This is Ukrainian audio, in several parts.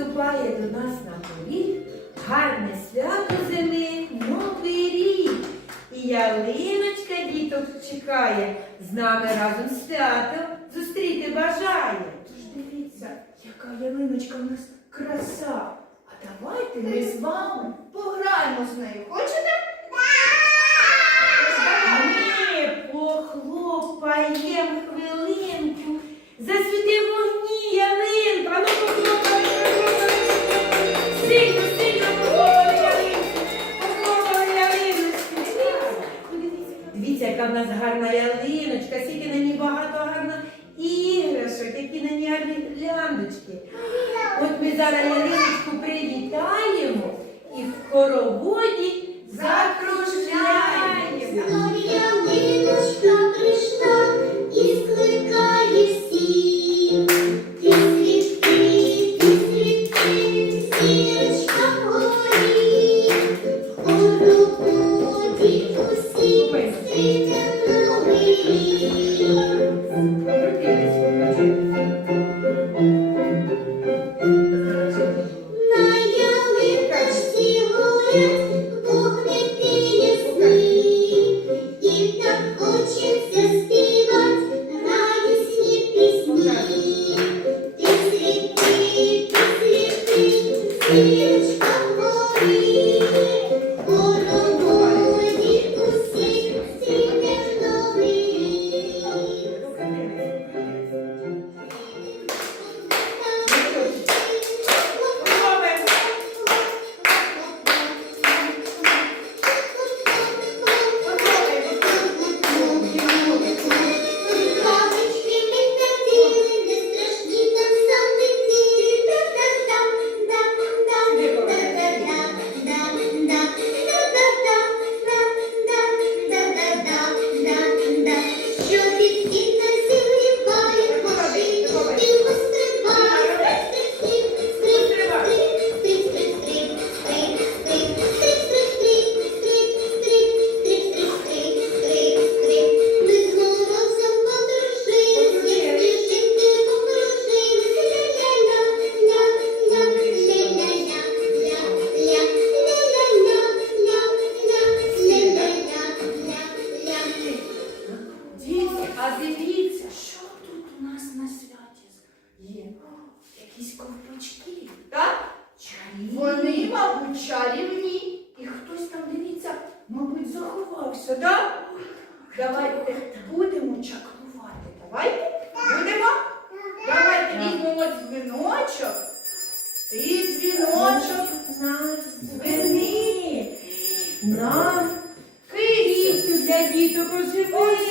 Наступає до нас на поріг гарне свято зими, новий рік. І ялиночка діток чекає, з нами разом свято зустріти бажає. Тож дивіться, яка ялиночка в нас краса. А давайте ми з вами пограємо з нею. Хочете? Ми похлопаємо хвилинку, засвітимо. дзвіночок, ти дзвіночок дзвіни на кирицю для діток оживи.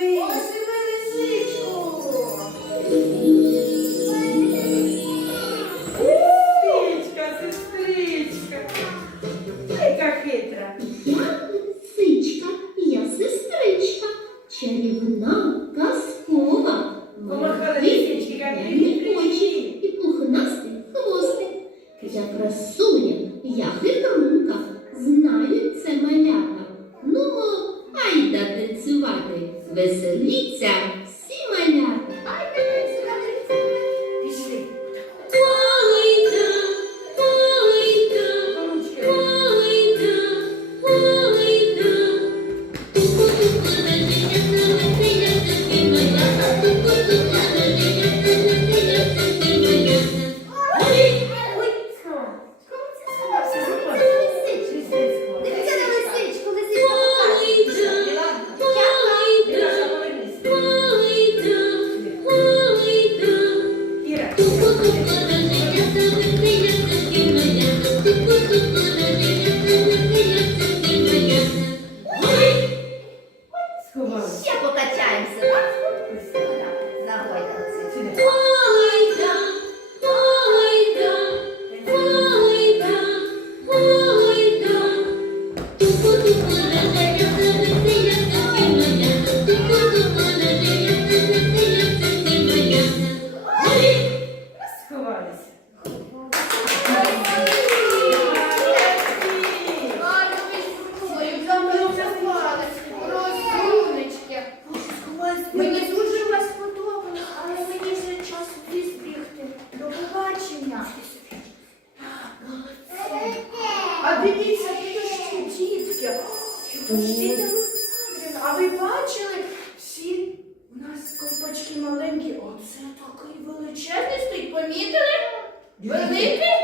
Дивись. Сестричка, сестричка. Яка. Я лисичка, я сестричка, чарівна казкова. Помахала лисички. І пухнастий хвостик. Я красуня, я хитра. is Ще покачаємося, так? Загойдалися. Güvenlik. Böyle değil mi?